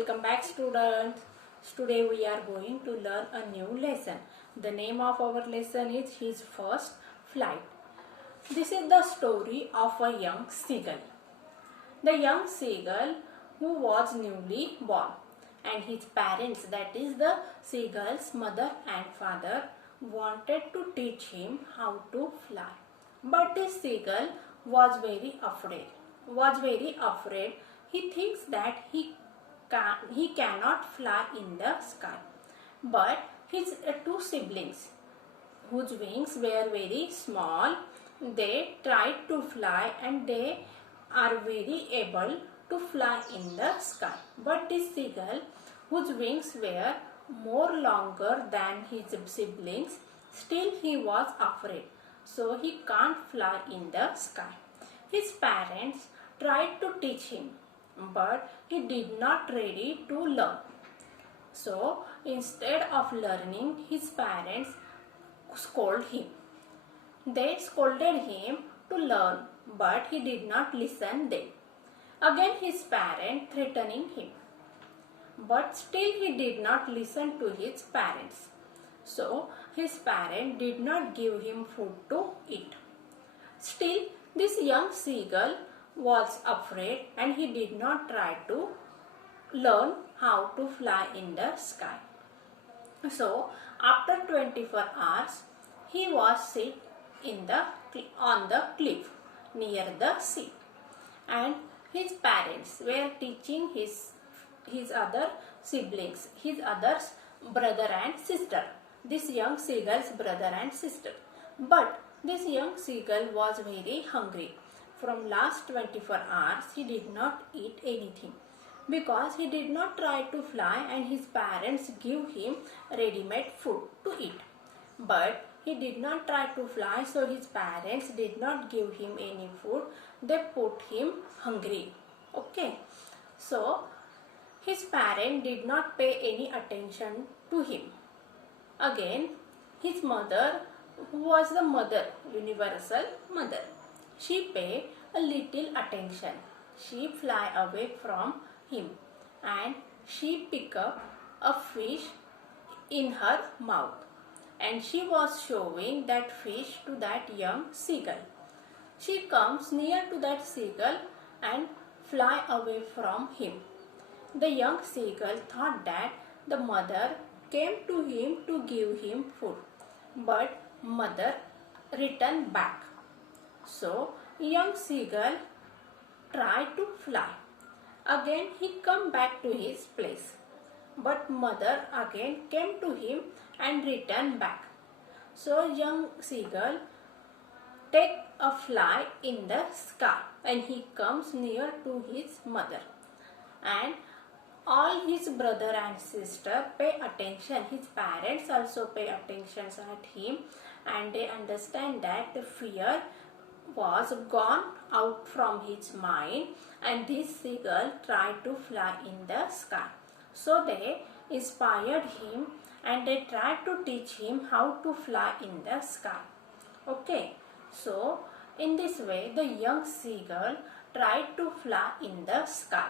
Welcome back students. Today we are going to learn a new lesson. The name of our lesson is His First Flight. This is the story of a young seagull. The young seagull who was newly born, and his parents, that is the seagull's mother and father, wanted to teach him how to fly. But this seagull was very afraid. He thinks that he cannot fly in the sky. But his two siblings, whose wings were very small, they tried to fly and they are very able to fly in the sky. But this seagull, whose wings were more longer than his siblings, still he was afraid. So he can't fly in the sky. His parents tried to teach him, but he did not ready to learn. So instead of learning, his parents scolded him. They scolded him to learn, but he did not listen them. Again his parents threatening him, but still he did not listen to his parents. So his parents did not give him food to eat. Still this young seagull was afraid and he did not try to learn how to fly in the sky. So after 24 hours he was sit on the cliff near the sea, and his parents were teaching his other siblings, his others brother and sister, this young seagull's brother and sister. But this young seagull was very hungry. From last 24 hours he did not eat anything because he did not try to fly and his parents give him ready-made food to eat. But he did not try to fly, so his parents did not give him any food. They put him hungry. Okay. So his parents did not pay any attention to him. Again his mother, who was the mother, universal mother, she paid a little attention. She fly away from him and she pick up a fish in her mouth, and she was showing that fish to that young seagull. She comes near to that seagull and fly away from him. The young seagull thought that the mother came to him to give him food, but mother returned back. So young seagull tried to fly. Again he come back to his place, but mother again came to him and returned back. So young seagull take a fly in the sky and he comes near to his mother, and all his brother and sister pay attention. His parents also pay attention at him, and they understand that the fear was gone out from his mind and this seagull tried to fly in the sky. So they inspired him and they tried to teach him how to fly in the sky. Okay, so in this way the young seagull tried to fly in the sky.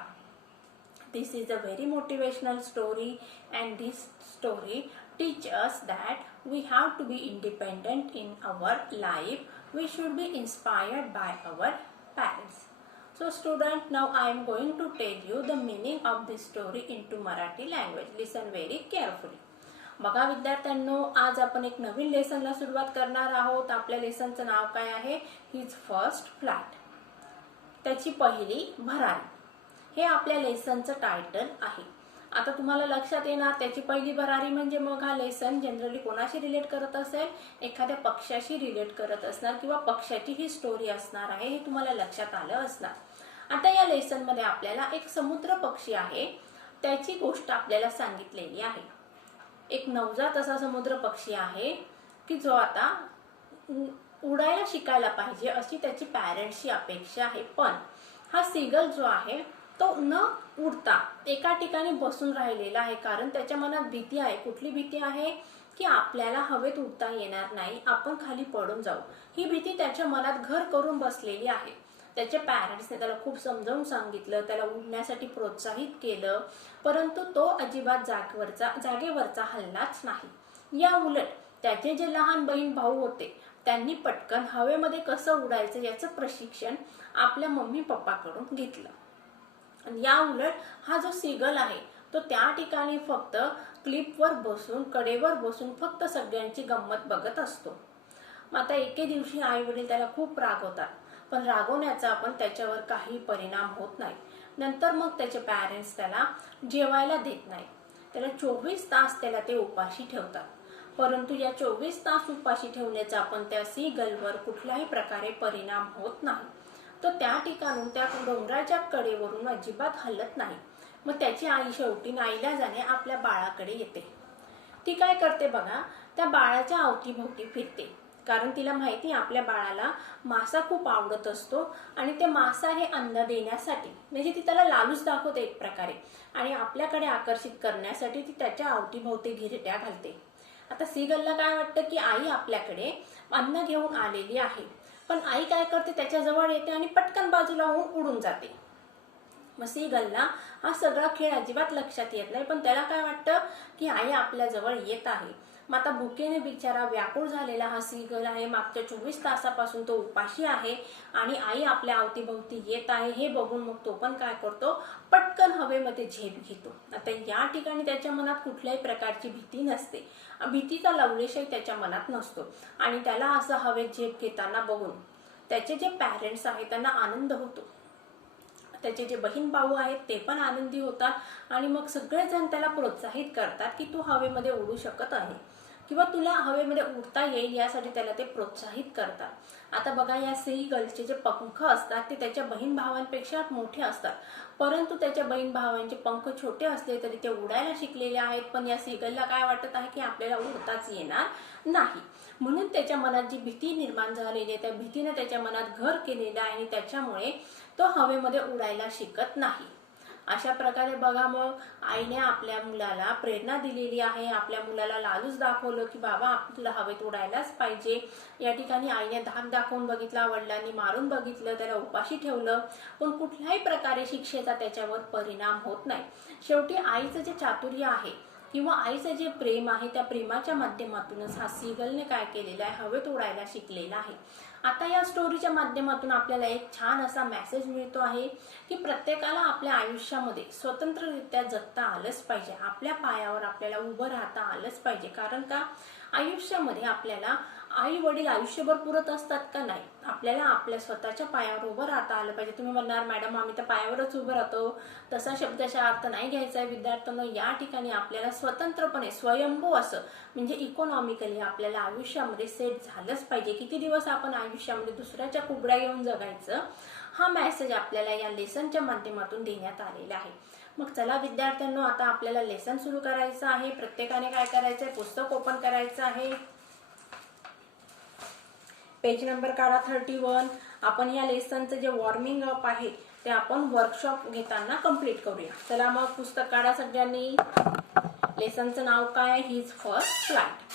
This is a very motivational story, and this story teaches us that we have to be independent in our life. We should be inspired by our parents. So student, now I am going to tell you the meaning of this story into Marathi language. Listen very carefully. बघा विद्यार्थ्यांनो, आज आपण एक नवीन लेसनला सुरुवात करणार आहोत. आपल्या लेसनचं नाव काय आहे? His first flight. त्याची पहिली भरारी. हे आपल्या लेसनचं टायटल आहे. आता तुम्हाला लक्षात येणार त्याची पहिली भरारी म्हणजे मग हा लेसन जनरली कोणाशी रिलेट करत असेल? एखाद्या पक्ष्याशी रिलेट करत असणार किंवा पक्ष्याची ही स्टोरी असणार आहे, हे तुम्हाला लक्षात आलं असणार. आता या लेसन मध्ये आपल्याला एक समुद्र पक्षी आहे, त्याची गोष्ट आपल्याला सांगितलेली आहे. एक नवजात असा समुद्र पक्षी आहे की जो आता उडायला शिकायला पाहिजे अशी त्याची पॅरेंट्सची अपेक्षा आहे. पण हा सीगल जो आहे तो न उडता एका ठिकाणी बसून राहिलेला आहे, कारण त्याच्या मनात भीती आहे. कुठली भीती आहे? की आपल्याला हवेत उडता येणार नाही, आपण खाली पडून जाऊ. ही भीती त्याच्या मनात घर करून बसलेली आहे. त्याच्या पॅरेंट्सने त्याला खूप समजावून सांगितलं, त्याला उडण्यासाठी प्रोत्साहित केलं, परंतु तो अजिबात जागेवरचा हललाच नाही. या उलट त्याचे जे लहान बहीण भाऊ होते त्यांनी पटकन हवेमध्ये कसं उडायचं याचं प्रशिक्षण आपल्या मम्मी पप्पाकडून घेतलं. आणि या उलट हा जो सीगल आहे तो त्या ठिकाणी फक्त क्लिपवर बसून, कडेवर बसून फक्त सगळ्यांची गंमत बघत असतो. मग आता एके दिवशी आई वडील त्याला खूप रागवतात, पण रागवण्याचा पण त्याच्यावर काही परिणाम होत नाही. नंतर मग त्याचे पॅरेंट्स त्याला जेवायला देत नाही. त्याला 24 तास त्याला ते उपाशी ठेवतात. परंतु या 24 तास उपाशी ठेवण्याचा पण त्या सीगलवर कुठल्याही प्रकारे परिणाम होत नाही. तो त्या ठिकाणून त्या डोंगराच्या कडेवरून अजिबात हलत नाही. मग त्याची आई शेवटी नाईलाजाने आपल्या बाळाकडे येते. ती काय करते बघा, त्या बाळाच्या अवतीभोवती फिरते, कारण तिला माहिती आपल्या बाळाला मासा खूप आवडत असतो आणि ते मासा हे अन्न देण्यासाठी, म्हणजे ती त्याला लालूच दाखवते एक प्रकारे, आणि आपल्याकडे आकर्षित करण्यासाठी ती त्याच्या अवतीभोवती घिरट्या घालते. आता सीगलला काय वाटतं की आई आपल्याकडे अन्न घेऊन आलेली आहे, पण आई काय करते, त्याच्या जवळ येते आणि पटकन बाजूला होऊन उडून जाते. मग सीगलला हा सगळा खेळ अजिबात लक्षात येत नाही, पण त्याला काय वाटतं की आई आपल्या जवळ येत आहे. मग आता भुकेने बिचारा व्याकुळ झालेला हा सीगल आहे. मागच्या 24 तासापासून तो उपाशी आहे आणि आई आपल्या अवतीभोवती येत आहे हे बघून मग तो पण काय करतो, पटकन हवेमध्ये झेप घेतो. आता या ठिकाणी त्याच्या मनात कुठल्याही प्रकारची भीती नसते, भीतीचा लवलेशही त्याच्या मनात नसतो. आणि त्याला असं हवेत झेप घेताना बघून त्याचे जे पॅरेंट्स आहेत त्यांना आनंद होतो. त्याचे जे बहीण भाऊ आहेत ते पण आनंदी होतात आणि मग सगळेजण त्याला प्रोत्साहित करतात की तू हवेमध्ये उडू शकत आहे किंवा तुला हवेमध्ये उडता येईल, यासाठी त्याला ते प्रोत्साहित करतात. आता बघा, या सीगलचे जे पंख असतात ते त्याच्या बहीण भावांपेक्षा मोठे असतात, परंतु त्याच्या बहीण भावांचे पंख छोटे असले तरी ते उडायला शिकलेले आहेत. पण या सीगलला काय वाटत आहे की आपल्याला उडताच येणार नाही, म्हणून त्याच्या मनात जी भीती निर्माण झालेली आहे त्या भीतीने त्याच्या मनात घर केलेलं आहे आणि त्याच्यामुळे तो हवेमध्ये उडायला शिकत नाही. अशा प्रकारे बघा, मग आईने आपल्या मुलाला प्रेरणा दिलेली आहे. आपल्या मुलाला लालूच दाखवलं की बाबा आपल्याला हवेत उडायलाच पाहिजे. या ठिकाणी आईने धाक दाखवून बघितला, वडिलांनी मारून बघितलं, त्याला उपाशी ठेवलं, पण कुठल्याही प्रकारे शिक्षेचा त्याच्यावर परिणाम होत नाही. शेवटी आईचं जे चातुर्य आहे किंवा आईचं जे प्रेम आहे त्या प्रेमाच्या माध्यमातूनच हा सीगलने काय केलेलं आहे, हवेत उडायला शिकलेला आहे. आता या स्टोरीच्या माध्यमातून आपल्याला एक छान असा मेसेज मिळतो आहे की प्रत्येकाला आपल्या आयुष्यामध्ये स्वतंत्ररित्या जगता आलंच पाहिजे. आपल्या पायावर आपल्याला उभं राहता आलंच पाहिजे. कारण का, आयुष्यामध्ये आपल्याला आई वडील आयुष्यभर पुरत असतात का, नाही. आपल्याला आपल्या स्वतःच्या पायावर उभं राहता आलं पाहिजे. तुम्ही म्हणणार मॅडम आम्ही तर पायावरच उभं राहतो, तसा शब्दाचा अर्थ नाही घ्यायचा आहे विद्यार्थ्यांना. या ठिकाणी आपल्याला स्वतंत्रपणे स्वयंभू असं म्हणजे इकॉनॉमिकली आपल्याला आयुष्यामध्ये सेट झालंच पाहिजे. किती दिवस आपण आयुष्यामध्ये दुसऱ्याच्या कुबड्या घेऊन जगायचं, हा मेसेज आपल्याला या लेसनच्या माध्यमातून देण्यात आलेला आहे. मग चला विद्यार्थ्यांनो, आता आपल्याला लेसन सुरू करायचं आहे. प्रत्येकाने काय करायचं आहे, पुस्तक ओपन करायचं आहे. पेज नंबर काढा 31. आपण या लेसनचं जे वॉर्मिंग अप आहे ते आपण वर्कशॉप घेताना कंप्लीट करूया. चला मग पुस्तक काढा सगळ्यांनी. लेसनचं नाव काय, हिज फर्स्ट फ्लाइट.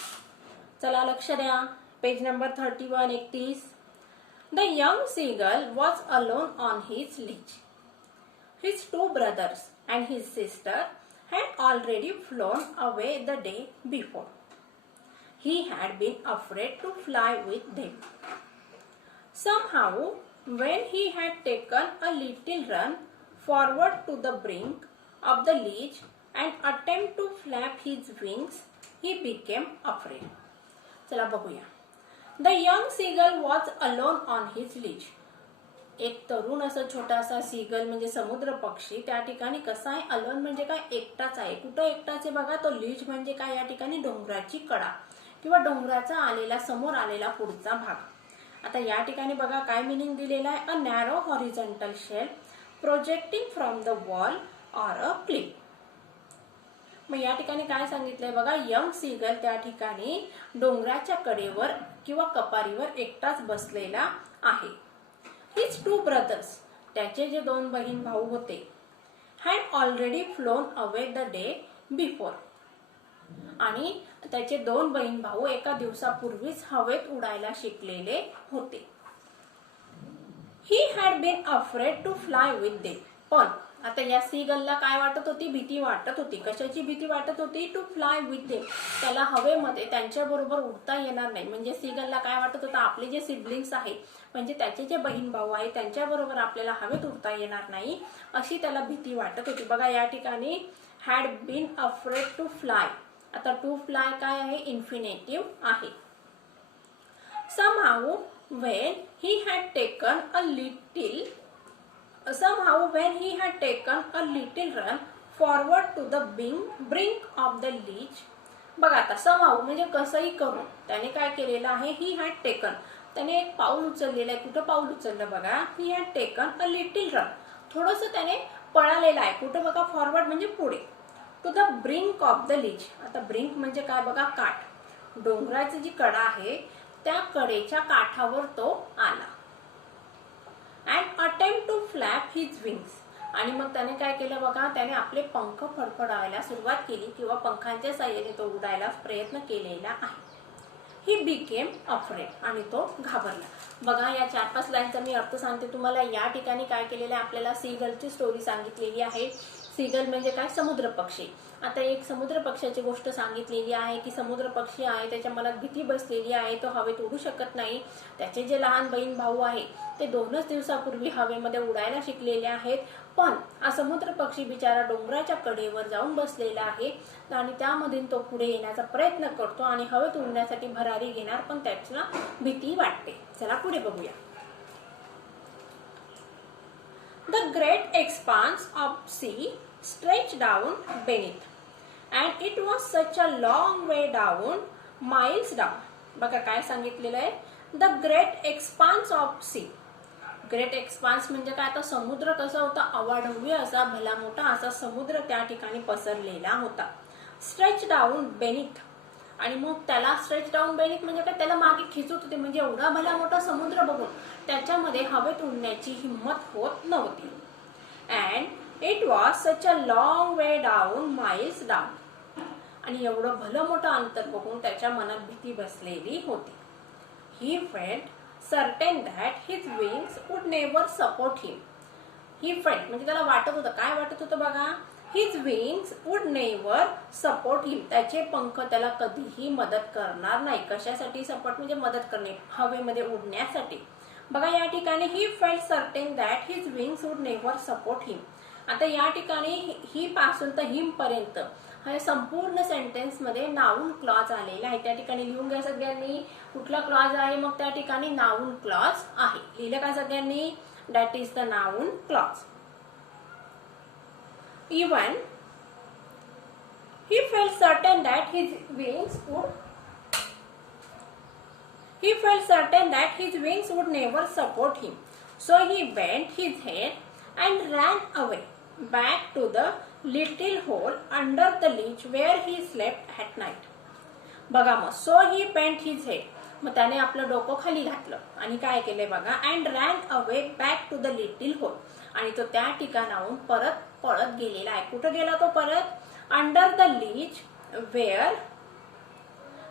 चला लक्ष द्या. Page number 31. The young seagull was alone on his ledge. His two brothers and his sister had already flown away the day before. He had been afraid to fly with them. Somehow, when he had taken a little run forward to the brink of the ledge and attempt to flap his wings, he became afraid. चला बघूया. The young seagull was alone on his ledge. एक तरुण असं छोटासा seagull म्हणजे समुद्र पक्षी त्या ठिकाणी कसा आहे, अलोन म्हणजे काय, एकटाच आहे. कुठं एकटाच आहे बघा, तो लीज म्हणजे काय, या ठिकाणी डोंगराची कडा किंवा डोंगराचा आलेला समोर आलेला पुढचा भाग. आता या ठिकाणी बघा काय मिनिंग दिलेला आहे, a narrow horizontal shelf projecting from the wall or a cliff. मग या ठिकाणी काय सांगितलंय बघा, यंग सीगल त्या ठिकाणी डोंगराच्या कडेवर किंवा कपारीवर एकटाच बसलेला आहे. हिज टू ब्रदर्स, त्याचे जे दोन बहीण भाऊ होते, had already phloem away the day before, आणि त्याचे दोन बहीण भाऊ एका दिवसापूर्वीच हवेत उडायला शिकलेले होते. He had been afraid to fly with them. पण आता या सीगलला काय वाटत होती, भीती वाटत होती. कशाची भीती वाटत होती, टू फ्लाय विथ देम, त्याला हवेमध्ये त्यांच्याबरोबर उडता येणार नाही. म्हणजे सीगलला काय वाटत होतं, आपले जे सिबलिंग्स आहेत म्हणजे त्याचे जे बहीण भाऊ आहेत त्यांच्याबरोबर आपल्याला हवेत उडता येणार नाही अशी त्याला भीती वाटत होती. बघा या ठिकाणी had been afraid to fly. आता टू फ्लाय काय आहे, इन्फिनेटिव्ह आहे. Somehow when he had taken a little run forward to the brink of the ledge. बघा आता somehow म्हणजे कसंही करून त्याने काय केलेलं आहे, he had taken, त्याने एक पाऊल उचललेलं आहे. कुठं पाऊल उचललं बघा, he had taken a little run, थोडंसं त्याने पळालेलं आहे. कुठं बघा, फॉरवर्ड म्हणजे पुढे, to the brink of the ledge. आता ब्रिंक म्हणजे काय बघा, काठ, डोंगराची जी कडा आहे त्या कडेच्या काठावर तो आला. And attempt to flap his wings, आणि मग त्याने काय केलं बघा, त्याने आपले पंख फडफडायला सुरुवात केली किंवा पंखांच्या साहाय्याने तो उडायला प्रयत्न केलेला आहे. ही बिकेम अफ्रेड, आणि तो घाबरला. बघा या 4-5 लाईनचा मी अर्थ सांगते तुम्हाला. या ठिकाणी काय केलेलं आहे, आपल्याला सीगलची स्टोरी सांगितलेली आहे. सीगल म्हणजे काय, समुद्र पक्षी. आता एक समुद्र पक्षाची गोष्ट सांगितलेली आहे की समुद्र पक्षी आहे, त्याच्या मनात भीती बसलेली आहे, तो हवेत उडू शकत नाही. त्याचे जे लहान बहीण भाऊ आहे ते 2च दिवसापूर्वी हवेमध्ये उडायला शिकलेले आहेत. पण हा समुद्र पक्षी बिचारा डोंगराच्या कडेवर जाऊन बसलेला आहे आणि त्यामधून तो पुढे येण्याचा प्रयत्न करतो आणि हवेत उडण्यासाठी भरारी घेणार, पण त्याला भीती वाटते. चला पुढे बघूया. The great expanse of sea stretched down beneath, and it was such a long way down, miles down. बघा काय सांगितलेलं आहे, the great expanse of sea. Great एक्सपान्स म्हणजे काय, आता समुद्र कसा होता, अवाढव्य असा भला मोठा असा समुद्र त्या ठिकाणी पसरलेला होता. स्ट्रेच डाऊन बेनिथ, आणि मग त्याला स्ट्रेच डाऊन बेनिथ म्हणजे काय, त्याला मागे खिचत होते. म्हणजे एवढा भला मोठा समुद्र बघून त्याच्यामध्ये हवेत उडण्याची हिंमत होत नव्हती. And it was such a long way down, miles down, आणि एवढं भलं मोठं अंतर बघून त्याच्या मनात भीती बसलेली होती. He felt certain that his wings would never support him. He felt म्हणजे त्याला वाटत होतं, काय वाटत होतं बघा, his wings would never support him, त्याचे पंख त्याला कधीही मदत करणार नाही. कशासाठी सपोर्ट म्हणजे मदत करणे, हवेमध्ये उडण्यासाठी. बघा या ठिकाणी he felt certain that his wings would never support him. आता या ठिकाणी ही पासून तर हिम पर्यंत हा संपूर्ण सेंटेन्स मध्ये नाउन क्लॉज आलेला आहे. त्या ठिकाणी लिहून घ्या सगळ्यांनी, कुठला क्लॉज आहे, मग त्या ठिकाणी नाउन क्लॉज आहे. लिहिलं का सगळ्यांनी, that is the noun clause. Even he felt certain that his wings would never support him, so he bent his head and ran away back to the little hole under the ledge where he slept at night. बघा मग, so he bent his head, मग त्याने आपलं डोकं खाली घातलं आणि काय केलंय बघा, and ran away back to the little hole, आणि तो त्या ठिकाणाहून परत पळत गेलेला आहे. कुठं गेला तो परत, under the ledge where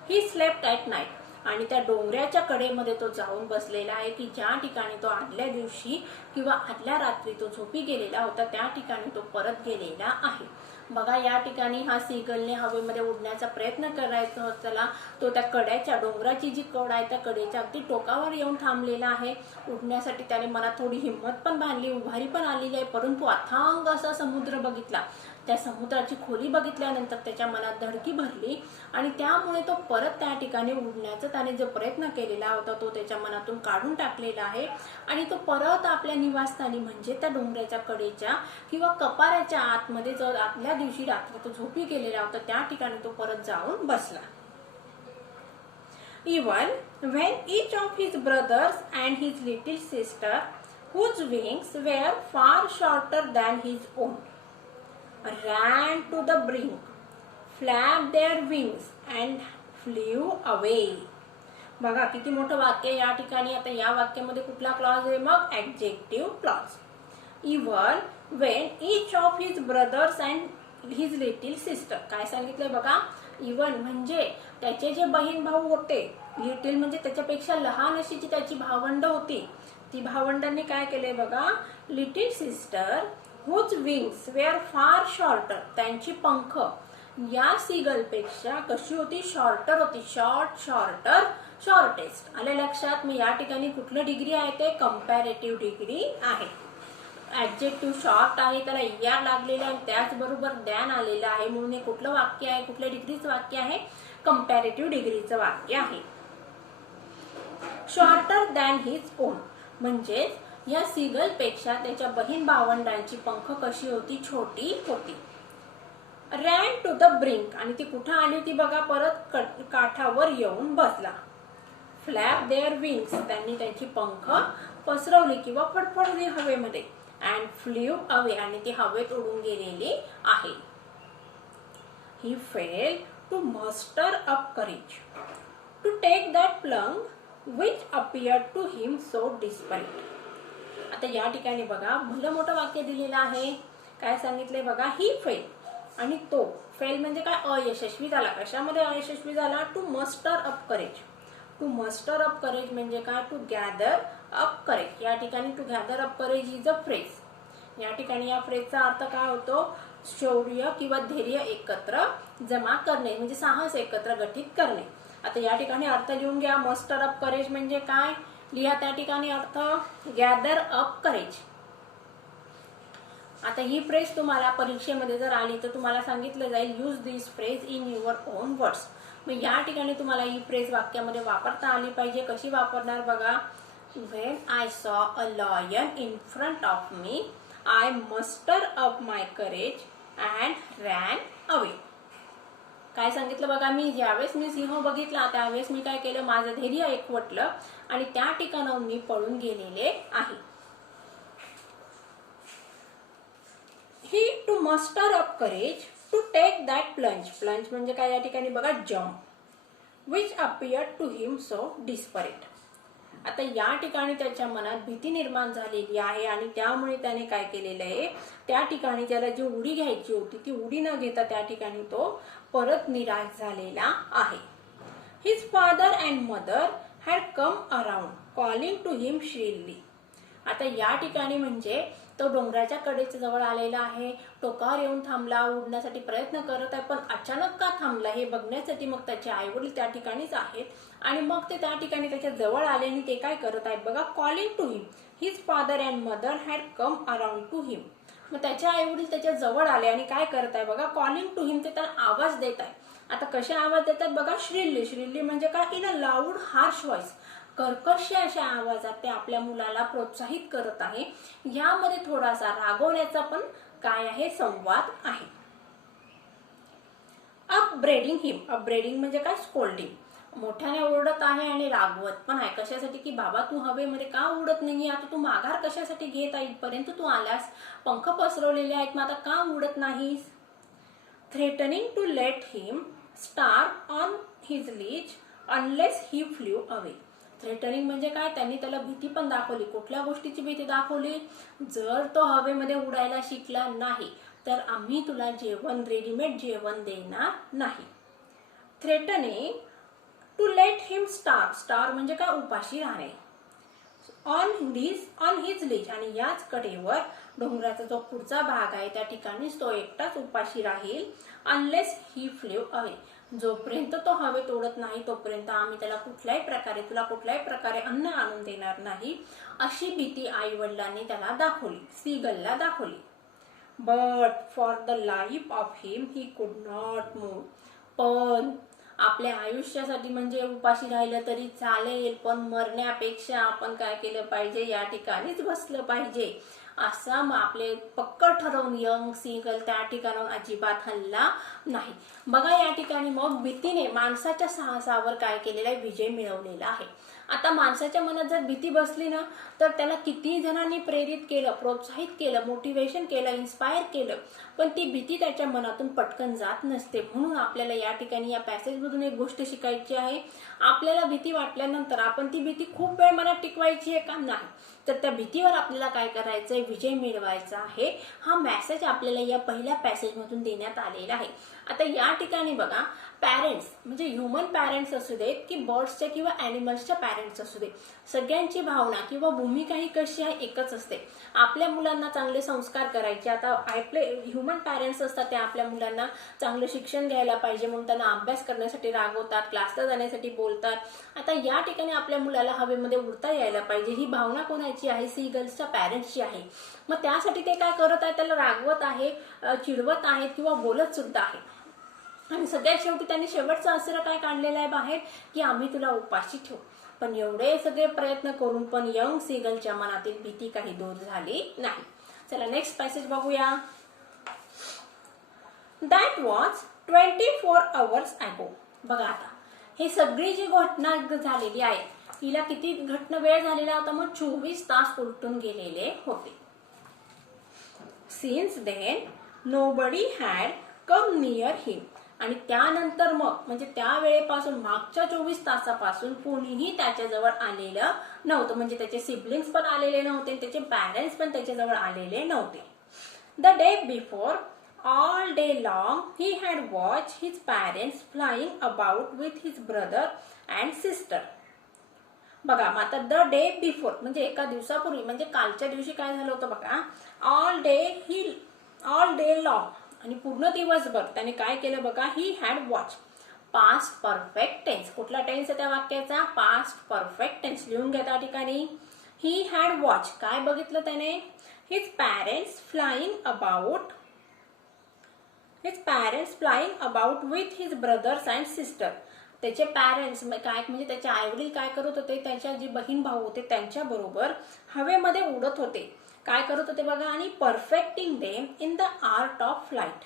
he slept at night, आणि त्या डोंगराच्या कडेमध्ये तो जाऊन बसलेला आहे की ज्या ठिकाणी तो आदल्या दिवशी किंवा आदल्या रात्री तो झोपी गेलेला होता, त्या ठिकाणी तो परत गेलेला आहे. बघा या ठिकाणी हा सीगलने हवेमध्ये उडण्याचा प्रयत्न करायचा त्याला, तो त्या कड्याच्या, डोंगराची जी कड आहे त्या कडेच्या अगदी टोकावर येऊन थांबलेला आहे. उडण्यासाठी त्याने मनात थोडी हिंमत पण बांधली, उभारी पण आलेली आहे, परंतु अथांग असा समुद्र बघितला. त्या समुद्राची खोली बघितल्यानंतर त्याच्या मनात धडकी भरली आणि त्यामुळे तो परत त्या ठिकाणी उडण्याचा त्याने जो प्रयत्न केलेला होता तो त्याच्या मनातून काढून टाकलेला आहे आणि तो परत आपल्या निवासस्थानी म्हणजे त्या डोंगराच्या कडेच्या किंवा कपाराच्या आतमध्ये जो आदल्या दिवशी रात्री तो झोपी गेलेला होता त्या ठिकाणी तो परत जाऊन बसला. Even when each of his brothers and his little sister, whose wings were far shorter than his own, ran to the brink, flapped their wings and flew away. बघा किती मोठं वाक्य या ठिकाणी. आता या वाक्यामध्ये कुठला क्लॉज आहे मग, adjective clause. Even Wien each of his brothers and his little sister, काय सांगितलंय बघा, इवन म्हणजे त्याचे जे बहीण भाऊ होते, लिटिल म्हणजे त्याच्यापेक्षा लहान अशी जी त्याची भावंड होती ती भावंडांनी काय केलंय बघा, little sister whose wings were far shorter, त्यांची पंख या सीगल पेक्षा कशी होती, शॉर्टर होती. Short, shorter, shortest. आले लक्षात. मग या ठिकाणी कुठलं डिग्री आहे ते कंपॅरेटिव्ह डिग्री आहे. ऍडजेक्टिव्ह शॉर्ट आहे, त्याला या लागलेलं आहे, त्याचबरोबर दॅन आलेलं आहे, म्हणून हे कुठलं वाक्य आहे, कुठल्या डिग्रीचं वाक्य आहे, कंपॅरेटिव्ह डिग्रीचं वाक्य आहे. शॉर्टर दॅन हिज ओन म्हणजे या सीगल पेक्षा त्याच्या बहीण भावंडांची पंख कशी होती, छोटी होती. रॅन टू द ब्रिंक आणि ती कुठं आली होती बघा, परत काठावर येऊन बसला. फ्लॅप देअर विंग्स त्यांनी त्यांची पंख पसरवली किंवा फडफडली हवेमध्ये. अँड फ्ल्यू अवे आणि ती हवेत उडून गेलेली आहे. He fail to muster up courage to take that plunge which appear to him so desperate. आता या ठिकाणी बघा भलं मोठं वाक्य दिलेलं आहे. काय सांगितलंय बघा, ही फेल आणि तो फेल म्हणजे काय, अयशस्वी झाला. कशामध्ये अयशस्वी झाला, to muster up courage. To muster up courage म्हणजे काय, टू गॅदर अप करेज. या ठिकाणी to gather up courage is a phrase. या ठिकाणी या फ्रेजचा अर्थ काय होतो, शौर्य किंवा धैर्य एकत्र जमा करणे म्हणजे साहस एकत्र गठीत करणे. आता या ठिकाणी अर्थ लिहून घ्या. मस्टर अप करेज म्हणजे काय, लिहा त्या ठिकाणी अर्थ, गॅदर अप करेज. आता ही फ्रेज तुम्हाला परीक्षेमध्ये जर आली तर तुम्हाला सांगितलं जाईल use this phrase in your on words. मग या ठिकाणी तुम्हाला ही फ्रेज वाक्यामध्ये वापरता आली पाहिजे. कशी वापरणार बघा, when I saw a lion in front of me I muster up my courage and ran away. काय सांगितलं बघा, मी ज्यावेळेस मी सिंह बघितला त्यावेळेस मी काय केलं, माझं धैर्य एकवटलं आणि त्या ठिकाणाहून मी पळून गेलेले आहे. He to muster up courage to take that plunge. Plunge म्हणजे काय या ठिकाणी बघा, jump. Which appear to him so desperate. आता या ठिकाणी त्याच्या मनात भीती निर्माण झालेली आहे आणि त्यामुळे त्याने काय केलेलं आहे, त्या ठिकाणी त्याला जी उडी घ्यायची होती ती उडी न घेता त्या ठिकाणी तो परत निराश झालेला आहे. His father and mother had come around calling to him shrilly. आता या ठिकाणी म्हणजे तो डोंगराच्या कडेच्या जवळ आलेला आहे, टोकावर येऊन थांबला, उडण्यासाठी प्रयत्न करत आहे, पण अचानक का थांबला हे बघण्यासाठी मग त्याचे आईवडील त्या ठिकाणीच आहेत आणि मग ते त्या ठिकाणी त्याच्या जवळ आले आणि ते काय करत आहेत बघा, calling to him. His father and mother had come around to him. मग त्याचे आईवडील त्याच्या जवळ आले आणि काय करत आहे बघा, कॉलिंग टू हिम, ते त्याला आवाज देत आहे. आता कसे आवाज देतात बघा, श्रीली. श्रीली म्हणजे काय, in a loud harsh voice. कर्कश अशा आवाजात ते आपल्या मुलाला प्रोत्साहित करत आहे. यामध्ये थोडासा रागवण्याचा पण काय आहे, संवाद आहे. अपब्रेडिंग हिम. अपब्रेडिंग म्हणजे काय, स्कोल्डिंग. मोठ्याने ओरडत आहे आणि रागवत पण आहे. कशासाठी, की बाबा तू हवेमध्ये का उडत नाही, आता तू माघार कशासाठी घेत आहे, इथपर्यंत तू आलास, पंख पसरवलेले आहेत, मग आता का उडत नाहीस. Threatening to let him starve on his ledge unless he flew away. Threatening म्हणजे काय, त्यांनी त्याला भीती पण दाखवली. कुठल्या गोष्टीची भीती दाखवली, जर तो हवेमध्ये उडायला शिकला नाही तर आम्ही तुला जेवण, रेडीमेड जेवण देणार नाही. Threatening to let him starve. Starve म्हणजे काय, उपाशी राहणे. ऑन हिज लीज आणि याच कडेवर डोंगराचा जो पुढचा भाग आहे त्या ठिकाणीच तो एकटाच उपाशी राहील. Unless he flew away. जोपर्यंत तो हवेत उडत नाही तोपर्यंत आम्ही त्याला तुला कुठल्याही प्रकारे अन्न आणून देणार नाही, अशी भीती आई वडिलांनी त्याला दाखवली, सीगलला दाखवली. But for the life of him he could not move. पण आपल्या आयुष्यासाठी म्हणजे उपाशी राहिलं तरी चालेल, पण मरण्यापेक्षा आपण काय केलं पाहिजे, या ठिकाणीच बसलं पाहिजे, असं आपले पक्क ठरवून यंग सीगल त्या ठिकाणाहून अजिबात हल्ला नाही. बघा या ठिकाणी मग भीतीने माणसाच्या साहसावर काय केलेला आहे, विजय मिळवलेला आहे. आता माणसाच्या मनात जर भीती बसली ना तर त्याला किती जणांनी प्रेरित केलं, प्रोत्साहित केलं, मोटिवेशन केलं, इन्स्पायर केलं, पण ती भीती त्याच्या मनातून पटकन जात नसते. म्हणून आपल्याला या ठिकाणी या पॅसेजमधून एक गोष्ट शिकायची आहे. आपल्याला भीती वाटल्यानंतर आपण ती भीती खूप वेळ मनात टिकवायची आहे का, नाही, तर त्या भीतीवर आपल्याला काय करायचंय, विजय मिळवायचा आहे. हा मेसेज आपल्याला या पहिल्या पॅसेजमधून देण्यात आलेला आहे. आता या ठिकाणी बघा, पॅरेंट्स म्हणजे ह्युमन पॅरेंट्स असू देत की बर्ड्सच्या किंवा ॲनिमल्सच्या पॅरेंट्स असू दे, सगळ्यांची भावना किंवा भूमिका ही कशी आहे, एकच असते. आपल्या मुलांना चांगले संस्कार करायचे. आता आपले ह्युमन पॅरेंट्स असतात, ते आपल्या मुलांना चांगलं शिक्षण घ्यायला पाहिजे म्हणून त्यांना अभ्यास करण्यासाठी रागवतात, क्लासला जाण्यासाठी बोलतात. आता या ठिकाणी आपल्या मुलाला हवेमध्ये उडता यायला पाहिजे, ही भावना कोणाची आहे? सी गर्ल्सच्या पॅरेंट्सची आहे. मग त्यासाठी ते काय करत आहे? त्याला रागवत आहे, चिडवत आहेत किंवा बोलत सुद्धा आहे. आणि सगळ्यात शेवटी त्यांनी शेवटचं आसरा काय काढलेलं आहे बाहेर, की आम्ही तुला उपाशी ठेवू. पण एवढे सगळे प्रयत्न करून पण यंग सीगलच्या मनातील भीती काही दूर झाली नाही. चला नेक्स्ट पॅसेज बघूया. That was 24 hours ago. बघा आता हे सगळी जी घटना झालेली आहे, हिला किती घटना वेळ झालेला होता? मग 24 तास उलटून गेलेले होते. Since then nobody had come near him. आणि त्यानंतर मग म्हणजे त्या वेळेपासून मागच्या 24 तासापासून कोणीही त्याच्याजवळ आलेलं नव्हतं. म्हणजे त्याचे सिबलिंग्स पण आलेले नव्हते, त्याचे पॅरेंट्स पण त्याच्याजवळ आलेले नव्हते. The day before all day long he had watched his parents flying about with his brother and sister. बघा मग आता द डे बिफोर म्हणजे एका दिवसापूर्वी, म्हणजे कालच्या दिवशी काय झालं होतं बघा. ऑल डे लॉंग आणि पूर्ण दिवसभर त्याने काय केलं बघा. He had watch. Past perfect tense. कुठला टेन्स आहे त्या वाक्याचा? Past perfect tense. लिहून घ्या त्या ठिकाणी. He had watch. काय बघितलं त्याने? His parents flying about with his brothers and sister. त्याचे पॅरेंट्स काय म्हणजे त्याचे आईवडील काय करत होते? त्याच्या जी बहीण भाऊ होते त्यांच्या बरोबर हवेमध्ये उडत होते. काय करत होते बघा. आणि perfecting them in the art of flight.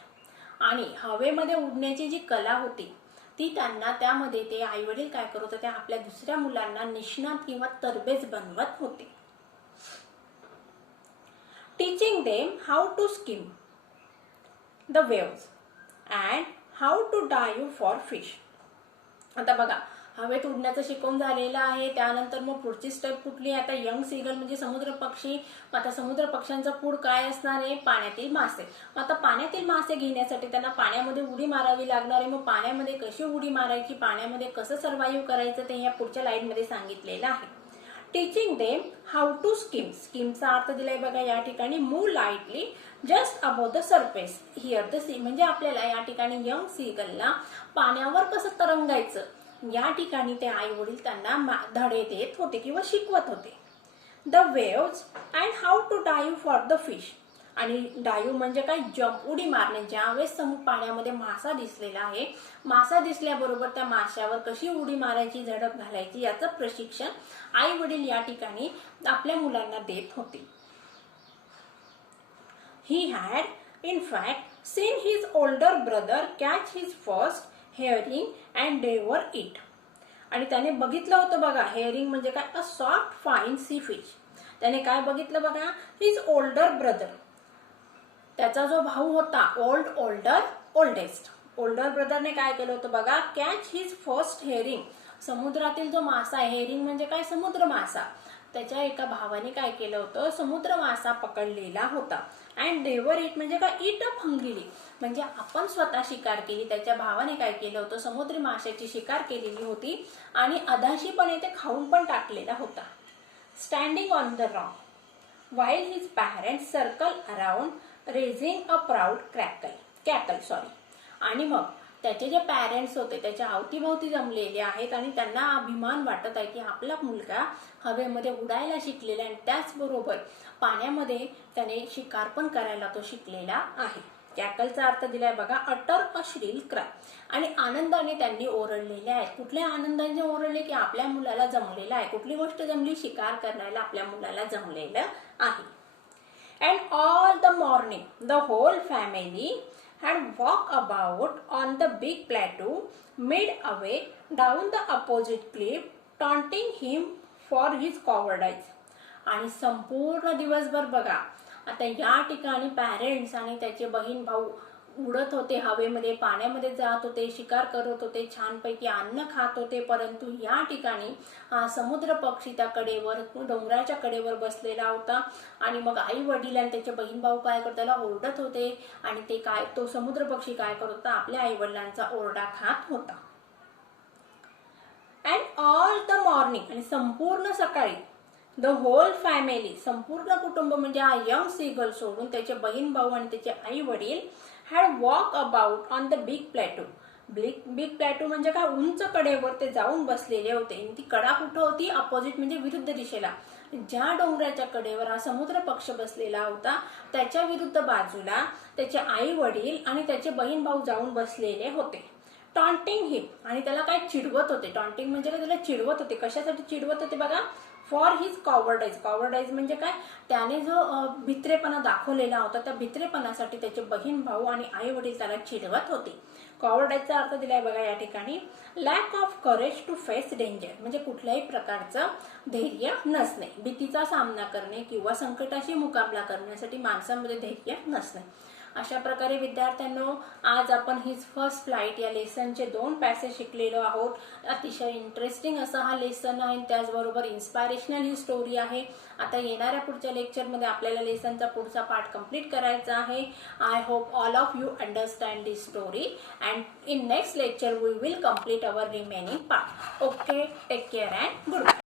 आणि हवेमध्ये उडण्याची जी कला होती ती त्यांना त्यामध्ये ते आईवडील काय करत होते? आपल्या दुसऱ्या मुलांना निष्णात किंवा तरबेज बनवत होते. Teaching them how to skim the waves and how to dive for fish. आता बघा हवेत उडण्याचं शिकवून झालेलं आहे. त्यानंतर मग पुढची स्टेप कुठली? आता यंग सीगल म्हणजे समुद्र पक्षी. आता समुद्र पक्ष्यांचा पुढ काय असणार आहे? पाण्यातील मासे. आता पाण्यातील मासे घेण्यासाठी त्यांना पाण्यामध्ये उडी मारावी लागणार आहे. मग पाण्यामध्ये कशी उडी मारायची, पाण्यामध्ये कसं सर्व्हाइव्ह करायचं ते ह्या पुढच्या लाईनमध्ये सांगितलेलं आहे. Teaching them how to skim. स्किमचा अर्थ दिलाय बघा या ठिकाणी. Move lightly just above the surface here the sea. म्हणजे आपल्याला या ठिकाणी यंग सीगलला पाण्यावर कसं तरंगायचं या ठिकाणी ते आई वडील त्यांना धडे देत होते किंवा शिकवत होते. The waves and how to dive for the fish. आणि डाइव्ह म्हणजे काय? जम्प, उडी मारणे. ज्यावेळेस पाण्यामध्ये मासा दिसलेला आहे, मासा दिसल्याबरोबर त्या माशावर कशी उडी मारायची, झडप घालायची याचं प्रशिक्षण आई वडील या ठिकाणी आपल्या मुलांना देत होते. He had, in fact, seen his older brother catch his first herring and devour it. आणि त्याने बघितलं होतं बघा. हेअरिंग म्हणजे काय? A soft fine sea fish. त्याने काय बघितलं बघा? His older brother. त्याचा जो भाऊ होता, ओल्डेस्ट. ओल्डर ब्रदरने काय केलं होतं बघा? Catch his first hearing. समुद्रातील जो मासा आहे, हेअरिंग म्हणजे काय? समुद्र मासा. त्याच्या एका भावाने काय केलं होतं? समुद्र मासा पकडलेला होता. अँड डेवर इट म्हणजे काय? Eat up hungrily. म्हणजे आपण स्वतः शिकार केली. त्याच्या भावाने काय केलं होतं? समुद्री माशाची शिकार केलेली होती आणि अधाशीपणे ते खाऊन पण टाकलेला होता. Standing on the rock while his parents circle around raising a proud cackle. आणि मग त्याचे जे पॅरेंट्स होते त्याच्या अवतीभोवती जमलेले आहेत आणि त्यांना अभिमान वाटत आहे की आपला मुलगा हवेमध्ये उडायला शिकलेला आहे आणि त्याचबरोबर पाण्यामध्ये त्याने शिकार पण करायला तो शिकलेला आहे. कॅकलचा अर्थ दिलाय बघा. अटर अ श्रील क्राय. आणि आनंदाने त्यांनी ओरडलेले आहेत. कुठल्या आनंदाने ओरडले? की आपल्या मुलाला जमलेलं आहे. कुठली गोष्ट जमली? शिकार करायला आपल्या मुलाला जमलेलं आहे. And all the morning the whole family had walked about on the big plateau midway down the opposite cliff, taunting him for his cowardice. आणि संपूर्ण दिवसभर बघा आता या ठिकाणी पॅरेंट्स आणि त्याचे बहीण भाऊ उडत होते हवेमध्ये, पाण्यामध्ये जात होते, शिकार करत होते, छानपैकी अन्न खात होते. परंतु या ठिकाणी समुद्र पक्षी त्या कडेवर, डोंगराच्या कडेवर बसलेला होता. आणि मग आई वडील आणि त्याचे बहीण भाऊ काय करत त्याला ओरडत होते आणि ते काय तो समुद्र पक्षी काय करत होता? आपल्या आई वडिलांचा ओरडा खात होता. अँड ऑल द मॉर्निंग, आणि संपूर्ण सकाळी, द होल फॅमिली, संपूर्ण कुटुंब म्हणजे हा यंग सीगल सोडून त्याचे बहीण भाऊ आणि त्याचे आई वडील had walk about on the big plateau. Big plateau म्हणजे काय, उंच कडेवर ते जाऊन बसलेले होते. ती कडा कुठं होती, अपोजिट म्हणजे विरुद्ध दिशेला. ज्या डोंगराच्या कडेवर हा समुद्र पक्ष बसलेला होता त्याच्या विरुद्ध बाजूला त्याचे आई वडील आणि त्याचे बहीण भाऊ जाऊन बसलेले होते. टॉन्टिंग हिम, आणि त्याला काय चिडवत होते. टॉन्टिंग म्हणजे काय, त्याला चिडवत होते. कशासाठी चिडवत होते बघा, फॉर हिज कॉवर्डाईज. कॉवर्डाईज म्हणजे काय, त्याने जो भित्रेपणा दाखवलेला होता त्या भित्रेपणासाठी त्याचे बहीण भाऊ आणि आई वडील त्याला चिडवत होते. कॉवर्डाईजचा अर्थ दिलाय बघा या ठिकाणी, lack of courage to face danger, म्हणजे कुठल्याही प्रकारचं धैर्य नसणे, भीतीचा सामना करणे किंवा संकटाशी मुकाबला करण्यासाठी माणसामध्ये धैर्य नसणे. अशा प्रकारे विद्यार्थ्यांनो, आज आपण हिज फर्स्ट फ्लाईट या लेसनचे 2 पॅसेज शिकलेलो आहोत. अतिशय इंटरेस्टिंग असा हा लेसन आहे, त्याचबरोबर इन्स्पायरेशनल ही स्टोरी आहे. आता येणाऱ्या पुढच्या लेक्चरमध्ये आपल्याला लेसनचा पुढचा पार्ट कंप्लीट करायचा आहे. I hope all of you understand this story and in next lecture we will complete our remaining part. Okay, take care and good bye.